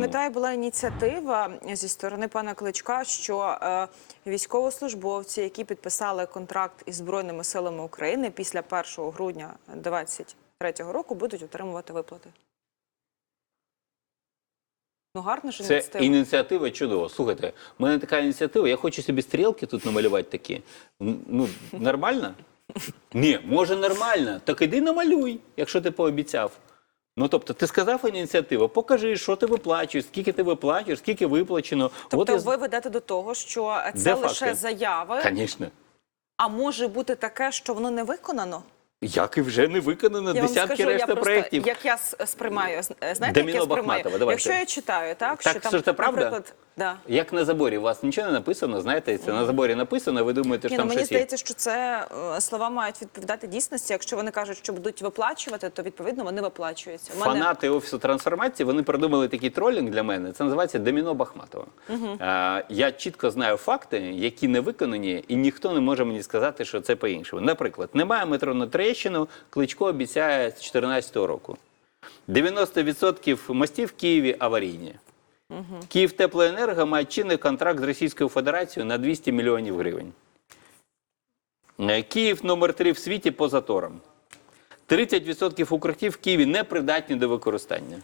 пам'ятаю, була ініціатива зі сторони пана Кличка, що е, військовослужбовці, які підписали контракт із збройними силами України після 1 грудня 2023 року, будуть отримувати виплати. Ну гарно ж Це ініціатива. ініціатива чудова. Слухайте, в мене така ініціатива. Я хочу собі стрілки тут намалювати такі. Ну, нормально? Ні, може нормально. Так іди намалюй, якщо ти пообіцяв. Ну тобто, ти сказав ініціативу, покажи, що ти виплачуєш, скільки ти виплачуєш, скільки виплачено. Тобто От... ви ведете до того, що це лише заяви, Звісно. а може бути таке, що воно не виконано? Як і вже не виконано Я десятки скажу, я решта просто, проєктів. як я сприймаю, знаєте, як я сприймаю? Бахматова, давайте. Якщо я читаю, так, Так, що там, що це правда? наприклад, да. Як на заборі, у вас нічого не написано, знаєте, це на заборі написано, ви думаєте, що Ні, ну, там мені щось є. здається, що це е, слова мають відповідати дійсності. Якщо вони кажуть, що будуть виплачувати, то відповідно вони виплачуються. Мене Фанати офісу трансформації вони придумали такий тролінг для мене. Це називається Доміно Бахматова. А, я чітко знаю факти, які не виконані, і ніхто не може мені сказати, що це по-іншому. Наприклад, немає метро на Троєщину, Кличко обіцяє з 2014 року. 90% мостів в Києві аварійні. Київ Теплоенерго має чинний контракт з Російською Федерацією на 200 мільйонів гривень. Е, Київ номер 3 в світі по заторам. 30% укриттів в Києві не придатні до використання.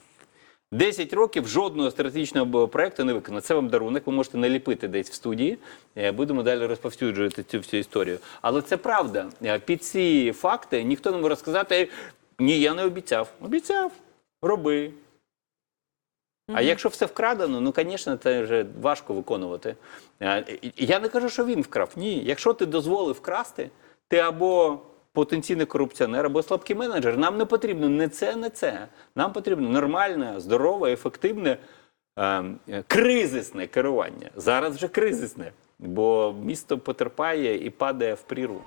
10 років жодного стратегічного проекту не виконано. Це вам дарунок. Ви можете наліпити десь в студії. Е, Будемо далі розповсюджувати цю всю історію. Але це правда. Е, Під ці факти ніхто не може сказати: ні, я не обіцяв. Обіцяв, роби. А якщо все вкрадено, ну звісно, це вже важко виконувати. Е, Я не кажу, що він вкрав. Ні. Якщо ти дозволив вкрасти, ти або потенційний корупціонер, або слабкий менеджер. Нам не потрібно не це, не це. Нам потрібно нормальне, здорове, ефективне, е, кризисне керування. Зараз вже кризисне, бо місто потерпає і падає в прірву.